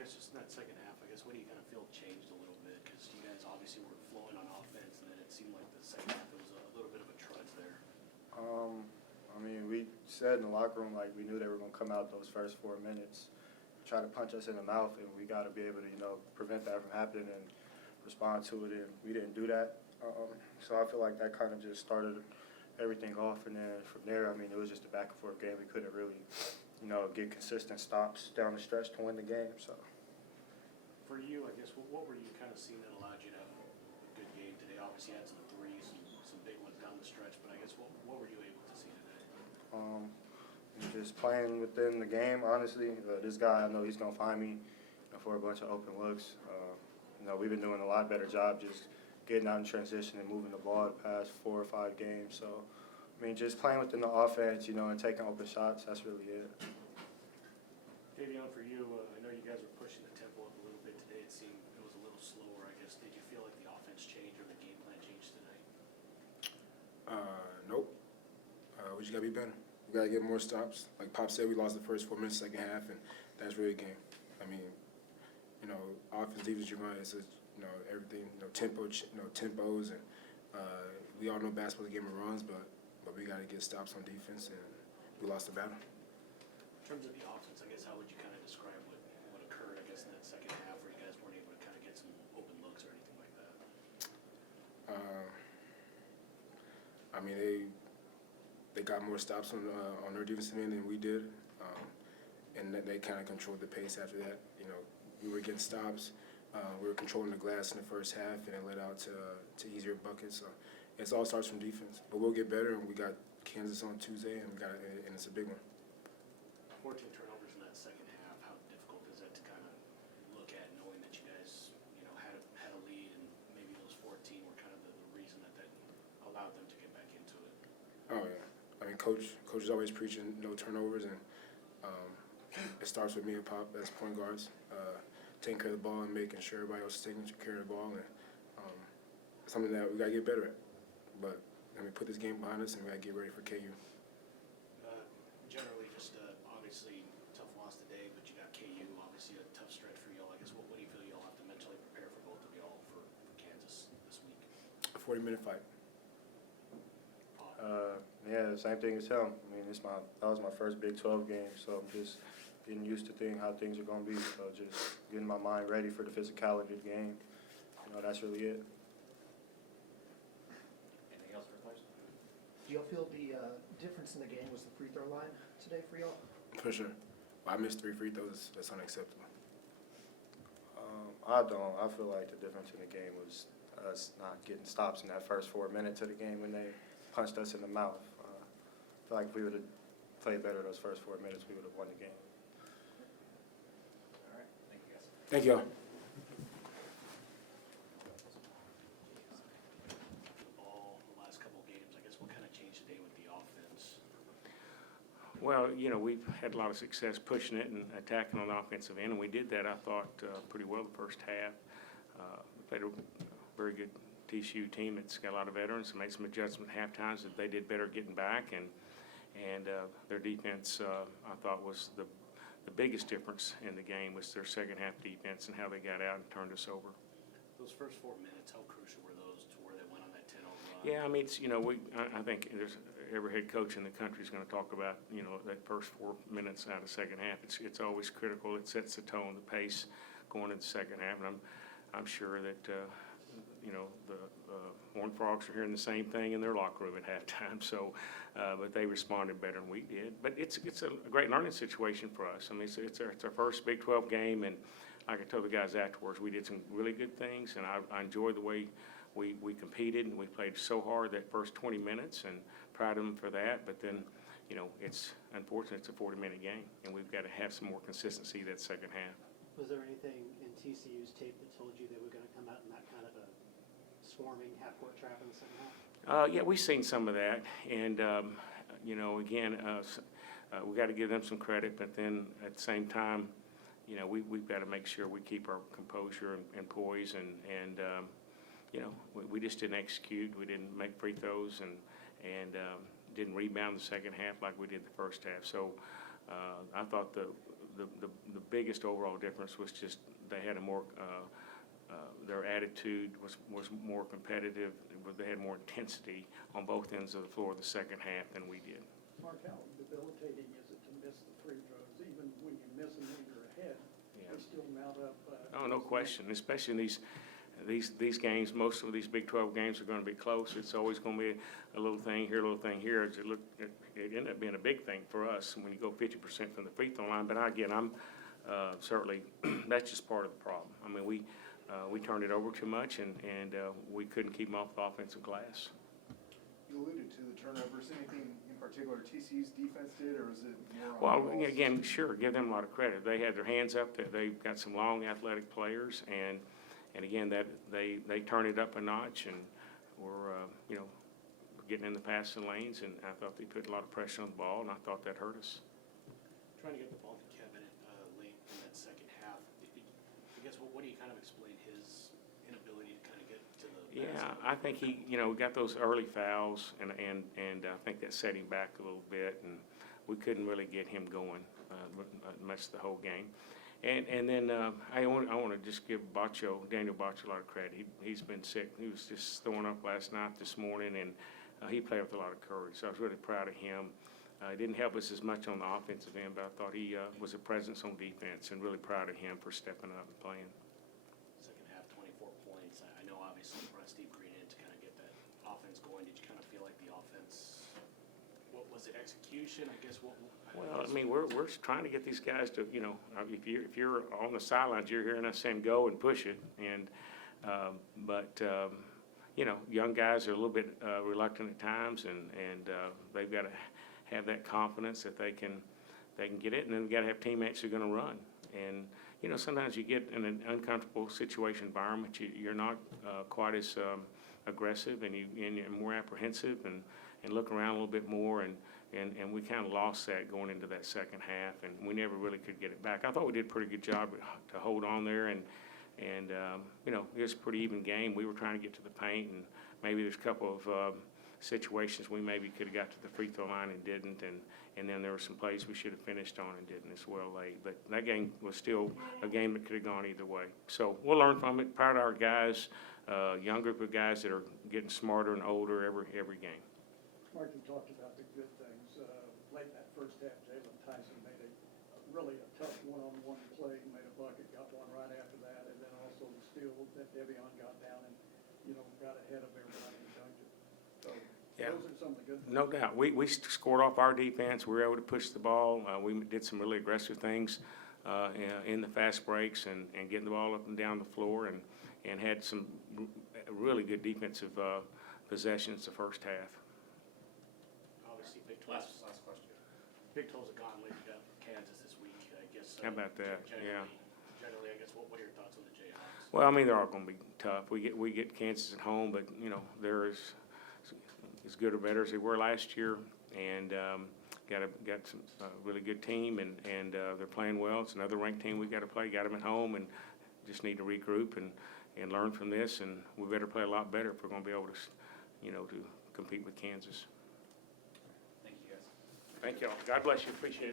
guess just in that second half, I guess what do you kind of feel changed a little bit? Because you guys obviously were flowing on offense, and then it seemed like the second half there was a little bit of a trudge there. I mean, we said in the locker room, like, we knew they were going to come out those first 4 minutes, try to punch us in the mouth, and we got to be able to, prevent that from happening and respond to it, and we didn't do that. So I feel like that kind of just started everything off, and then from there, I mean, it was just a back-and-forth game. We couldn't really, get consistent stops down the stretch to win the game. So For you, I guess, what were you kind of seeing that allowed you to have a good game today? Obviously, you had some threes and some big ones down the stretch, but I guess what were you able to see today? just playing within the game, honestly. This guy, I know he's going to find me for a bunch of open looks. We've been doing a lot better job just getting out in transition and moving the ball the past 4 or 5 games. So, I mean, just playing within the offense, and taking open shots, that's really it. Davion, for you, I know you guys were pushing the tempo up a little bit today. It seemed it was a little slower, I guess. Did you feel like the offense changed or the game plan changed tonight? Nope. We just got to be better. We got to get more stops. Like Pop said, we lost the first 4 minutes, second half, and that's really a game. I mean, offense, defense, you're going to, everything, tempos, and we all know basketball's a game of runs, but we got to get stops on defense, and we lost the battle. In terms of the offense, I guess, how would you kind of describe what occurred, I guess, in that second half where you guys weren't able to kind of get some open looks or anything like that? I mean, they got more stops on their defensive end than we did, and they kind of controlled the pace after that. We were getting stops. We were controlling the glass in the first half, and it led out to easier buckets. So it all starts from defense. But we'll get better, and we got Kansas on Tuesday, and it's a big one. 14 turnovers in that second half. How difficult is that to kind of look at, knowing that you guys, had a lead, and maybe those 14 were kind of the reason that allowed them to get back into it? Oh yeah, I mean, coach is always preaching no turnovers, and it starts with me and Pop as point guards, taking care of the ball and making sure everybody else is taking care of the ball, and something that we gotta get better at. But put this game behind us, and we gotta get ready for KU. Generally, just obviously tough loss today, but you got KU, obviously a tough stretch for y'all. I guess what do you feel y'all have to mentally prepare for both of y'all for Kansas this week? A 40-minute fight. Yeah, same thing as him. I mean, that was my first Big 12 game, so I'm just getting used to how things are going to be. So just getting my mind ready for the physicality of the game. That's really it. Anything else for players? Do y'all feel the difference in the game was the free throw line today for y'all? For sure. I missed 3 free throws. That's unacceptable. I don't. I feel like the difference in the game was us not getting stops in that first 4 minutes of the game when they punched us in the mouth. I feel like if we would have played better those first 4 minutes, we would have won the game. All right. Thank you, guys. Thank y'all. The last couple of games, I guess, what kind of changed today with the offense? Well, we've had a lot of success pushing it and attacking on the offensive end, and we did that, I thought, pretty well the first half. We played a very good TCU team that's got a lot of veterans and made some adjustment half times that they did better getting back, and their defense, I thought, was the biggest difference in the game was their second half defense and how they got out and turned us over. Those first 4 minutes, how crucial were those to where they went on that 10-0 run? Yeah, I mean, it's, I think there's every head coach in the country is going to talk about, that first 4 minutes out of the second half. It's always critical. It sets the tone, the pace going into the second half, and I'm sure that the Horned Frogs are hearing the same thing in their locker room at halftime. So, but they responded better than we did. But it's a great learning situation for us. I mean, it's our first Big 12 game, and like I told the guys afterwards, we did some really good things, and I enjoyed the way we competed, and we played so hard that first 20 minutes, and proud of them for that. But then, it's unfortunate it's a 40-minute game, and we've got to have some more consistency that second half. Was there anything in TCU's tape that told you they were going to come out in that kind of a swarming half-court trap in the second half? Yeah, we've seen some of that, and again, we got to give them some credit, but then at the same time, we've got to make sure we keep our composure and poise, and we just didn't execute. We didn't make free throws, and didn't rebound the second half like we did the first half. So I thought the the biggest overall difference was just they had a more, their attitude was more competitive, they had more intensity on both ends of the floor the second half than we did. Mark, how debilitating is it to miss the free throws? Even when you miss them when you're ahead, Yeah. they still mount up. Oh, no question, especially in these games, most of these Big 12 games are gonna be close. It's always gonna be a little thing here, a little thing here. It ended up being a big thing for us when you go 50% from the free throw line. But again, I'm certainly, that's just part of the problem. I mean, we turned it over too much and we couldn't keep them off the offensive glass. You alluded to the turnovers. Anything in particular TCU's defense did, or was it more on Well, the again, sure, give them a lot of credit. They had their hands up, they've got some long athletic players, and again, that they turned it up a notch and were, getting in the passing lanes, and I thought they put a lot of pressure on the ball, and I thought that hurt us. Trying to get the ball to Kevin late in that second half. I guess, what do you kind of explain his inability to kind of get to the Yeah, basket? I think he, got those early fouls, and I think that set him back a little bit, and we couldn't really get him going much the whole game. And then I want to just give Daniel Baccio, a lot of credit. He's been sick. He was just throwing up last night, this morning, and he played with a lot of courage. So I was really proud of him. It didn't help us as much on the offensive end, but I thought he was a presence on defense, and really proud of him for stepping up and playing. Second half, 24 points. I know obviously you brought Steve Green in to kind of get that offense going. Did you kind of feel like the offense, what was it, execution? I guess what? Well, I mean, we're trying to get these guys to, if you're on the sidelines, you're hearing us saying go and push it, and young guys are a little bit reluctant at times, and they've got to have that confidence that they can get it, and then we got to have teammates who are going to run. And sometimes you get in an uncomfortable situation environment, you're not quite as aggressive, and you're more apprehensive, and look around a little bit more, and we kind of lost that going into that second half, and we never really could get it back. I thought we did a pretty good job to hold on there, and it was a pretty even game. We were trying to get to the paint, and maybe there's a couple of situations we maybe could have got to the free throw line and didn't, and then there were some plays we should have finished on and didn't as well late. But that game was still a game that could have gone either way. So we'll learn from it. Proud of our guys, young group of guys that are getting smarter and older every game. Mark, you talked about the good things. Late in that first half, Jalen Tyson made really a tough one-on-one play, made a bucket, got one right after that, and then also the steal that Devion got down and, got ahead of everybody and dunked it. So Yeah. those are some of the good things. No doubt. We scored off our defense. We were able to push the ball. We did some really aggressive things in the fast breaks and getting the ball up and down the floor, and had some really good defensive possessions the first half. Obviously, Big 12's last question? Big 12's a gauntlet. You got Kansas this week, I guess. How about that? Yeah. Generally, I guess, what are your thoughts on the Jayhawks? Well, I mean, they're all going to be tough. We get Kansas at home, but they're as good or better as they were last year, and got some really good team, and they're playing well. It's another ranked team we got to play. Got them at home, and just need to regroup and learn from this. And we better play a lot better if we're going to be able to, to compete with Kansas. Thank you, guys. Thank y'all. God bless you. Appreciate it.